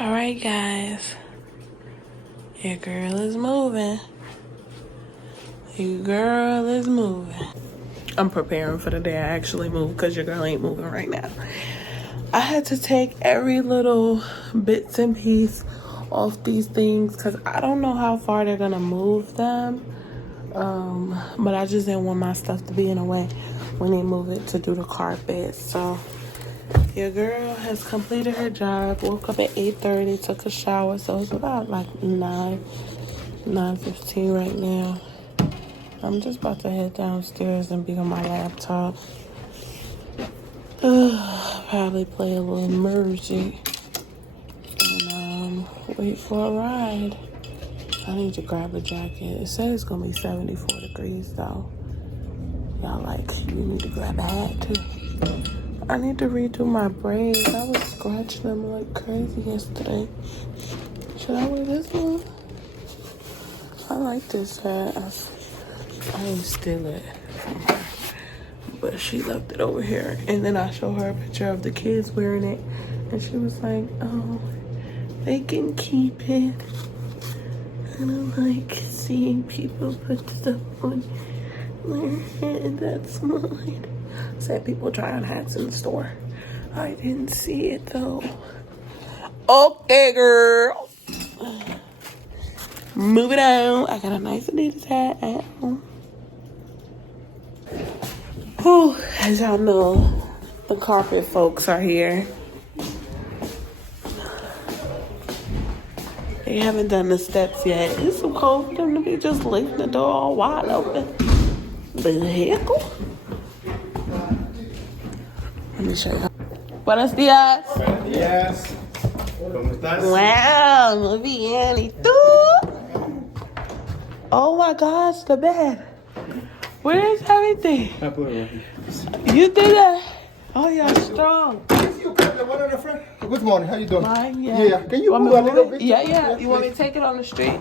Alright guys, your girl is moving. Your girl is moving. I'm preparing for the day I actually move because your girl ain't moving right now. I had to take every little bits and piece off these things because I don't know how far they're gonna move them. But I just didn't want my stuff to be in the way when they move it to do the carpet. So your girl has completed her job, woke up at 8:30, took a shower, so it's about like 9:15 right now. I'm just about to head downstairs and be on my laptop. Probably play a little Mergy and wait for a ride. I need to grab a jacket. It says it's gonna be 74 degrees though. Y'all like, you need to grab a hat too. I need to redo my braids. I was scratching them like crazy yesterday. Should I wear this one? I like this hat. I didn't steal it from her, but she left it over here. And then I showed her a picture of the kids wearing it, and she was like, "Oh, they can keep it." And I'm like, seeing people put stuff on their head that's mine. Said people try on hats in the store. I didn't see it though. Okay, girl. Moving on. I got a nice Adidas hat at home. Whew, as y'all know, the carpet folks are here. They haven't done the steps yet. It's so cold for them to be just leaving the door all wide open. The heck? Let me show you. Buenos días. Buenos días. ¿Cómo estás? Wow, muy bien. ¿Y tú? Oh my gosh, the bed. Where's everything? I put it right here. You did that? Oh, you're strong. You got the one on the front? Good morning. How you doing? Mine, yeah. Yeah. Can you Want move me a to little move it? bit? Yeah. Yes, You want me to please. take it on the street?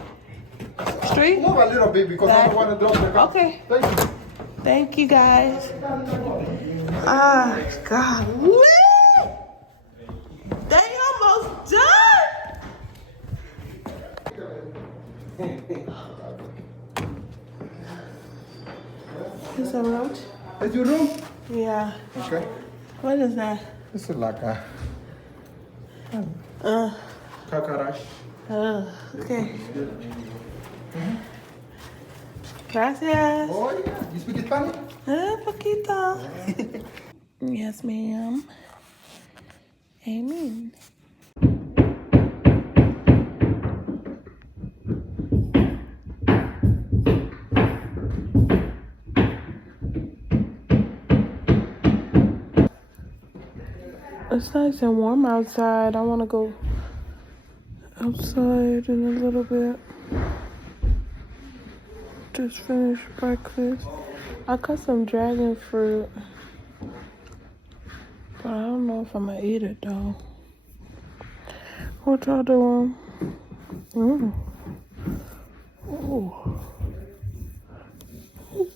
Street? Move a little bit because I don't want to drop the car. Okay. Thank you. Thank you, guys. Ah, God. They almost done. Is that roach? Is your room? Yeah. Okay. What is that? This is like a Uh, cockroach. okay. Gracias. Oh, yeah. You speak Spanish? Poquito. Yes, ma'am. Amen. It's nice and warm outside. I want to go outside in a little bit. Just finished breakfast. I cut some dragon fruit, but I don't know if I'm gonna eat it though. What y'all doing? Ooh. Ooh.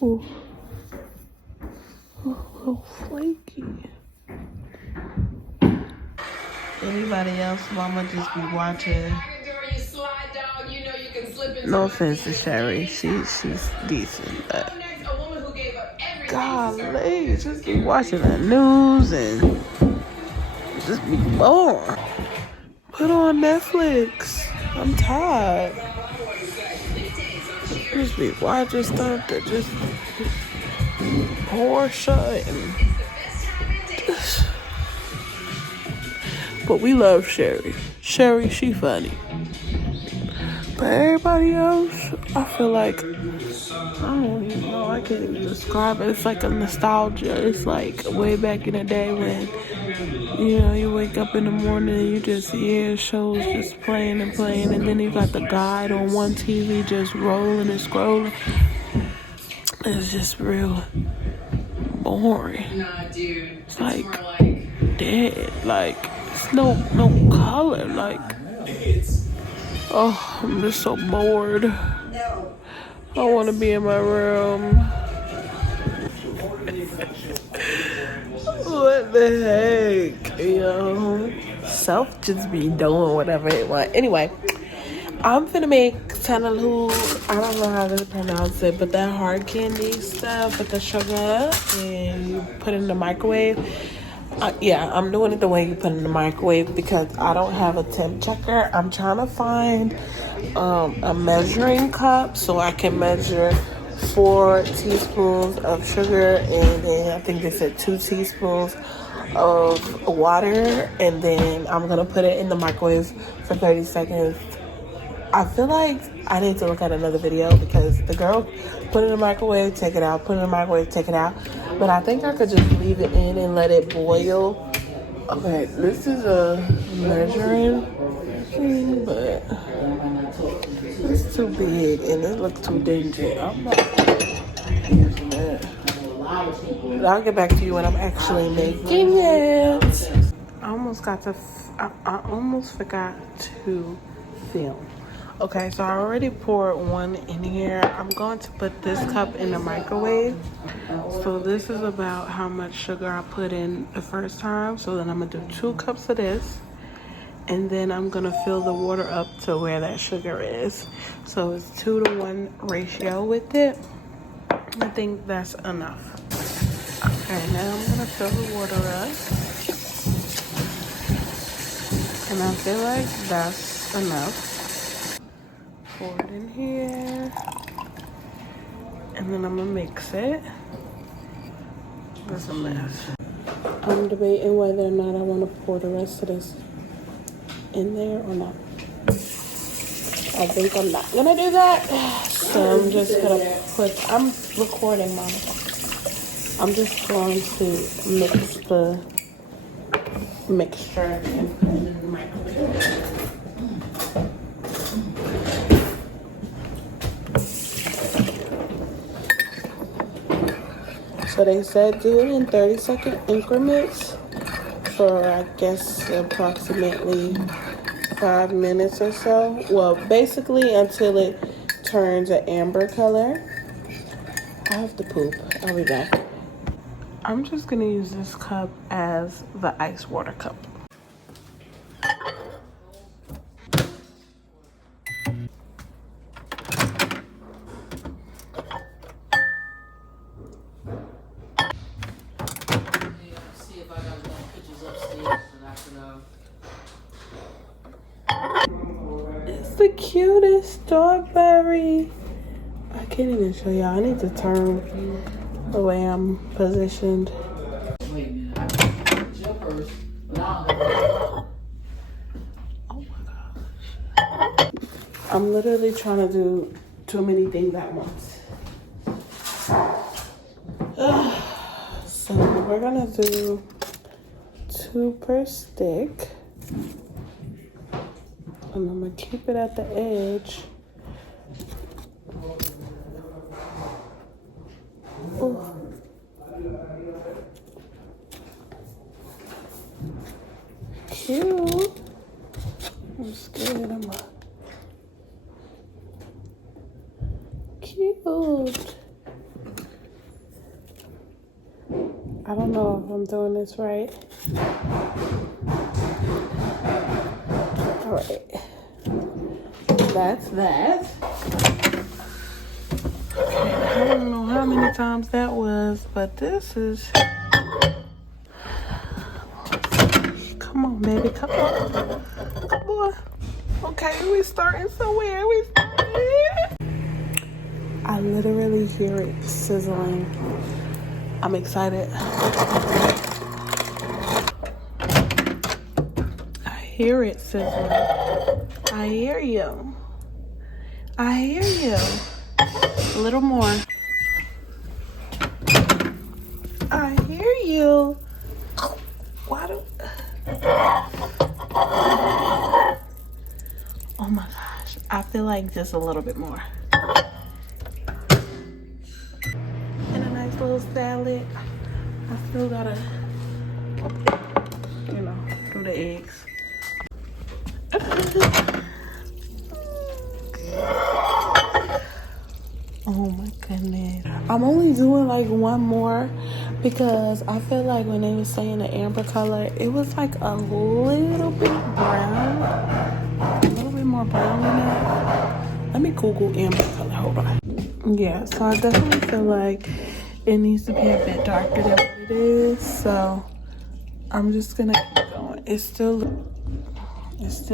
Ooh. A little flaky. Anybody else, mama just be watching. No offense to Sherry, she's decent, but golly, just be watching the news and just be bored. Put on Netflix. I'm tired. Just be watching stuff that just pour shut and just. But we love Sherry. Sherry, she funny. But everybody else, I feel like, I don't even know, I can't even describe it. It's like a nostalgia. It's like way back in the day when, you know, you wake up in the morning and you just hear shows just playing and playing, and then you got the guide on one TV just rolling and scrolling. It's just real boring. Nah, dude. It's like dead. Like, it's no color. Like, oh, I'm just so bored. I want to be in my room. What the heck, yo? itself just be doing whatever it wants. Anyway, I'm finna make Tanghulu. I don't know how to pronounce it, but that hard candy stuff with the sugar and you put it in the microwave. Yeah, I'm doing it the way you put it in the microwave because I don't have a temp checker. I'm trying to find a measuring cup so I can measure 4 teaspoons of sugar, and then I think they said 2 teaspoons of water, and then I'm gonna put it in the microwave for 30 seconds. I feel like I need to look at another video because the girl put it in the microwave, take it out, put it in the microwave, take it out. But I think I could just leave it in and let it boil. Okay, this is a measuring thing, but it's too big and it looks too dingy. I'm not using that. But I'll get back to you when I'm actually making it. I almost forgot to film. Okay, so I already poured one in here. I'm going to put this cup in the microwave. So this is about how much sugar I put in the first time. So then I'm gonna do 2 cups of this. And then I'm gonna fill the water up to where that sugar is. So it's 2-to-1 ratio with it. I think that's enough. Okay, now I'm gonna fill the water up. And I feel like that's enough. Pour it in here, and then I'm gonna mix it. That's a mess. I'm debating whether or not I want to pour the rest of this in there or not. I think I'm not gonna do that, so I'm just gonna I'm recording, Mama. I'm just going to mix the mixture and put it in the microwave. So they said do it in 30-second increments for, I guess, approximately 5 minutes or so. Well, basically until it turns an amber color. I have to poop. I'll be back. I'm just gonna use this cup as the ice water cup. It's the cutest strawberry. I can't even show y'all. I need to turn the way I'm positioned. Wait a minute, I can jump first, but Oh my gosh. I'm literally trying to do too many things at once. So we're gonna do 2 per stick. And I'm gonna keep it at the edge. Ooh. Cute. I'm scared. Cute. I don't know if I'm doing this right. All right. That's that. Okay, I don't know how many times that was, but this is... Come on, baby. Come on. Come on. Okay, we starting somewhere. We starting. I literally hear it sizzling. I'm excited. I hear it sizzling. I hear you. I hear you. A little more. I hear you. Why do... Oh my gosh. I feel like just a little bit more. And a nice little salad. I still gotta, you know, do the eggs. Oh my goodness. I'm only doing like one more Because I feel like when they were saying the amber color, it was like a little bit brown. A little bit more brown than that. Let me Google amber color. Hold on. Yeah, so I definitely feel like it needs to be a bit darker than what it is. So I'm just gonna keep going. It still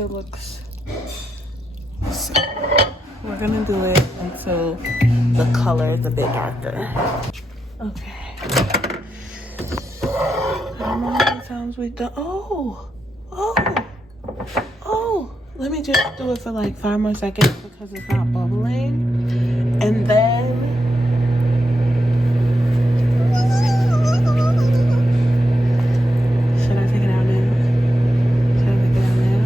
looks. So we're gonna do it until the color is a bit darker. Okay. I don't know how many times we've done. Oh. Let me just do it for like 5 more seconds because it's not bubbling. And then should I take it out now? Should I take it out now?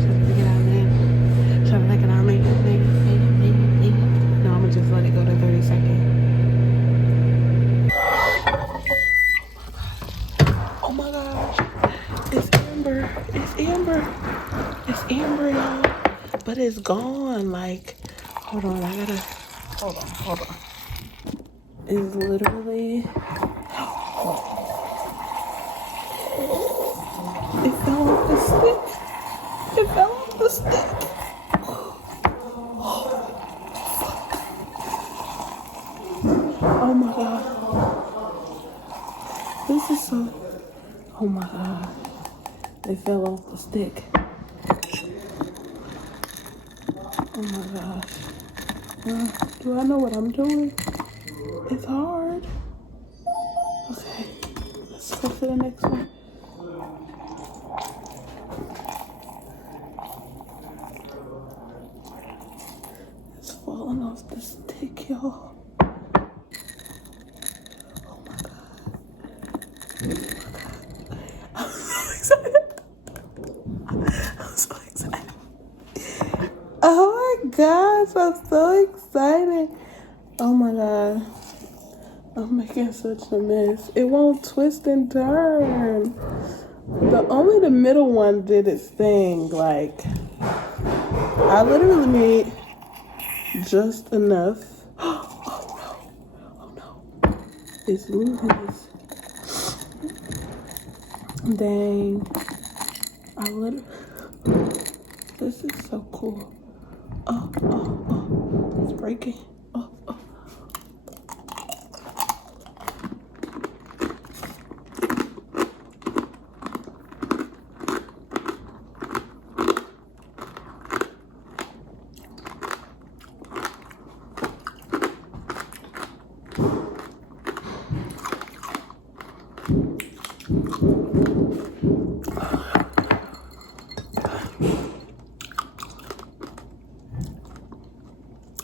Should I take it out now? Should I take it out now? No, I'm gonna just let it go to 30 seconds. Oh my gosh. It's amber. It's amber. It's amber, y'all. But it's gone. Like, hold on. Hold on. It's literally. It fell off the stick. Oh my god. This is so. Oh my god. It fell off the stick. Oh my gosh. Do I know what I'm doing? It's hard. Okay. Let's go to the next one. It's falling off the stick, y'all. Oh my god. I'm so excited. Oh my gosh, I'm so excited. Oh my god. I'm making such a mess. It won't twist and turn. Only the middle one did its thing. Like, I literally need just enough. Oh no. It's loose. Dang. This is so cool. Oh. It's breaking. Oh.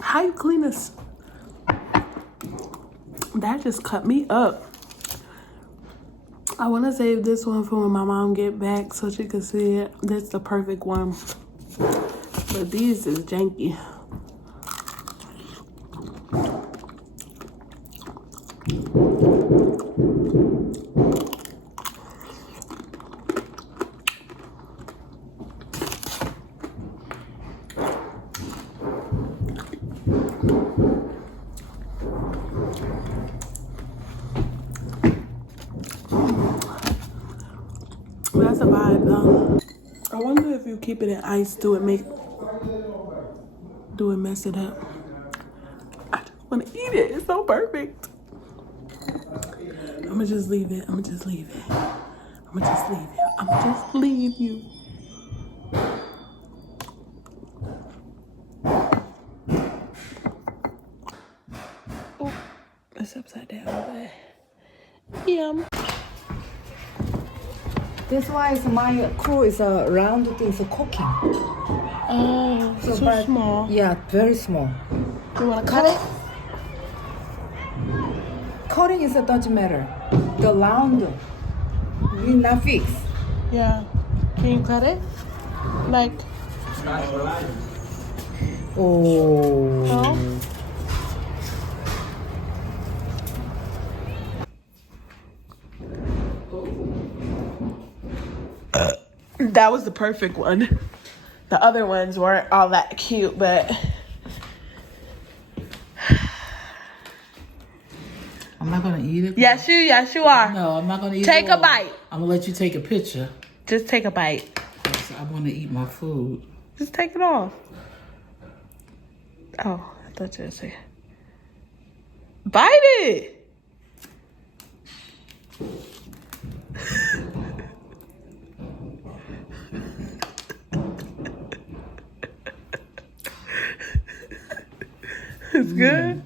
How you clean this? That just cut me up. I want to save this one for when my mom get back so she can see it. That's the perfect one. But these is janky. That's a vibe though. I wonder if you keep it in ice, do it mess it up. I just want to eat it. It's so perfect. I'ma just leave it. I'ma just leave you. Oh, it's upside down, but yum. This one is my crew is a round thing for cooking. Oh, so small. Yeah, very small. You wanna cut it? Cutting is doesn't matter. The round will not fix. Yeah. Can you cut it? Like. Oh. That was the perfect one. The other ones weren't all that cute, but I'm I'm not gonna eat it. Yes, you are. No, I'm not gonna eat it. Take a bite. I'm gonna let you take a picture. Just take a bite. Because I want to eat my food. Just take it off. Oh, I thought you were saying. Bite it. It's good.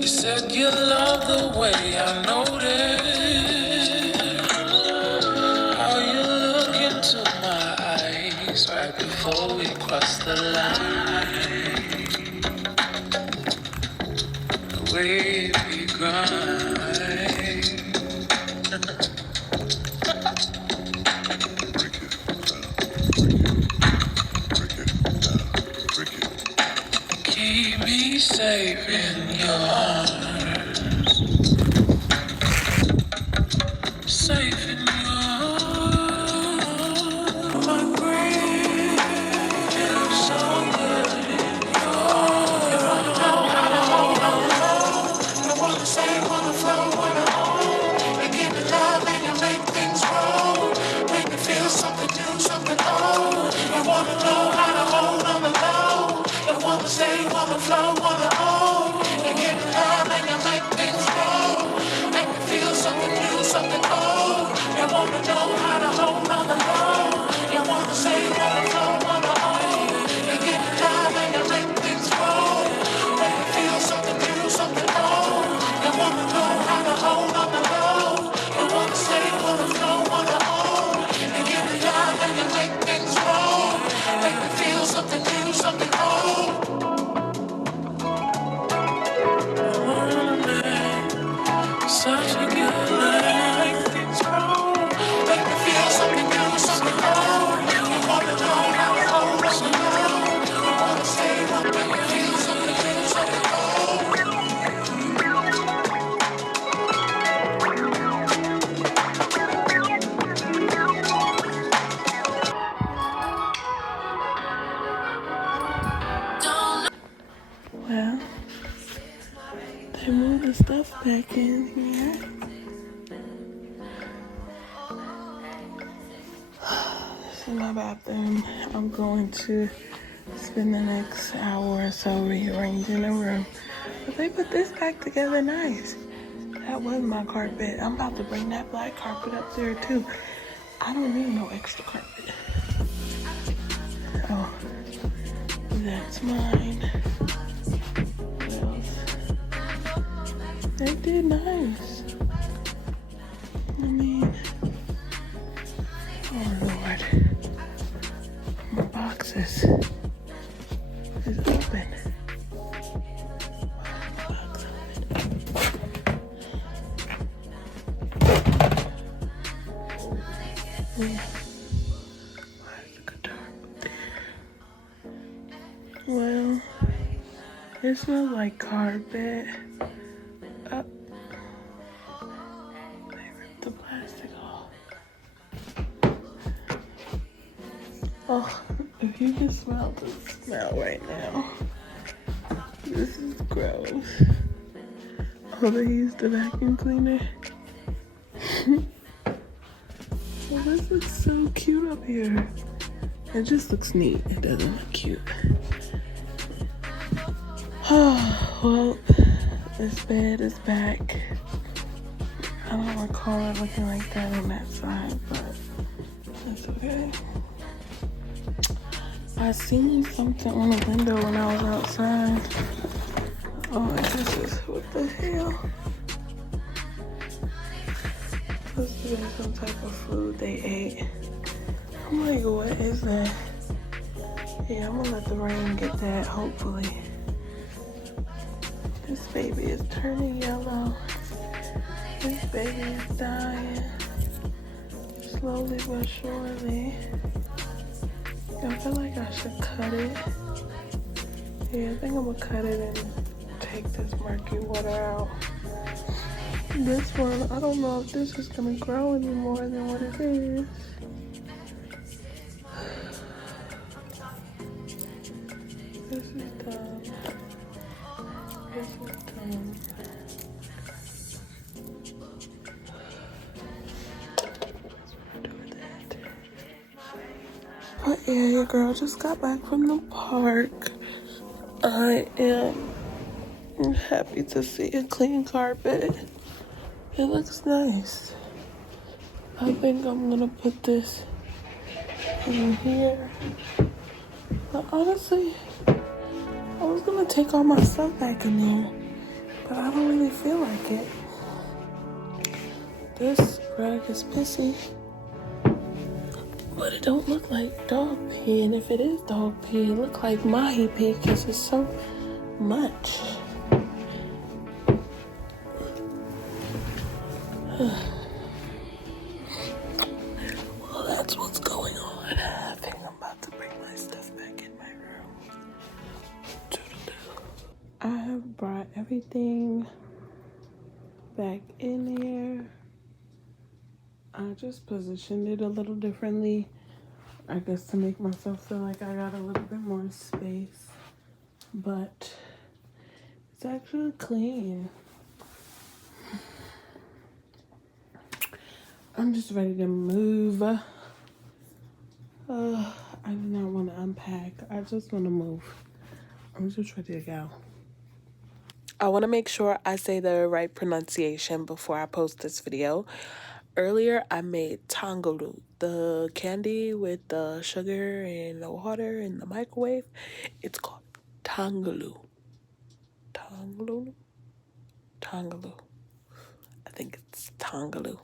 You said you love the way I noticed how you look into my eyes right before we cross the line. The way we grind. Keep me safe in your arms. Safe in your arms. My breath feels so good in your arms. You wanna know how to hold on low. You wanna say, wanna flow, wanna own. You give me love and you make things grow. Make me feel something new, something old. You wanna know how to hold on the low. You wanna say, wanna flow, wanna own. You give me love and you make things grow. Make me feel something new, something old. You wanna know how to hold on the low. You wanna say, wanna flow, wanna own. You give me love and you make things grow. Make me feel something new, something old. You wanna know how to hold on the low. You wanna say, wanna flow, wanna own. You give me love and you make things grow. Make me feel something new, something old. Such a good life. Things grow. Make me feel something new, something old. You wanna know how to hold on the low. You wanna say, wanna make me feel something new, something old. Well, they moved the stuff back in here. This is my bathroom. I'm going to spend the next hour or so rearranging the room. But they put this back together nice. That was my carpet. I'm about to bring that black carpet up there too. I don't need no extra carpet. Oh, that's mine. What else? They did nice. I mean, oh Lord. My boxes is open. Box open. Yeah. Where's the guitar? Well, it smells like carpet. They ripped the plastic off. Oh, if you can smell the smell right now. This is gross. Oh, they used the vacuum cleaner. Well, this looks so cute up here. It just looks neat. It doesn't look cute. Oh, well, this bed is back. I don't recall it looking like that on that side, but that's okay. I seen something on the window when I was outside. Oh, this is, what the hell? Supposed to be some type of food they ate. I'm like, what is that? Yeah, I'm gonna let the rain get that, hopefully. This baby is turning yellow. This baby is dying. Slowly but surely. I feel like I should cut it. Yeah, I think I'm gonna cut it and take this murky water out. This one, I don't know if this is gonna grow any more than what it is. But yeah, your girl just got back from the park. I am happy to see a clean carpet. It looks nice. I think I'm gonna put this in here. But honestly, I was gonna take all my stuff back in there, but I don't really feel like it. This rug is pissy, but it don't look like dog pee. And if it is dog pee, it look like mahi pee because it's so much. Well, that's what's going on. I think I'm about to bring my stuff back in my room. I have brought everything back in here. I just positioned it a little differently, I guess, to make myself feel like I got a little bit more space. But it's actually clean. I'm just ready to move. I do not want to unpack. I just want to move. I'm just ready to go. I want to make sure I say the right pronunciation before I post this video. Earlier, I made Tanghulu, the candy with the sugar and the water in the microwave. It's called Tanghulu. Tanghulu? Tanghulu. I think it's Tanghulu.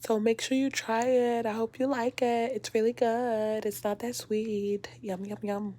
So make sure you try it. I hope you like it. It's really good. It's not that sweet. Yum, yum, yum.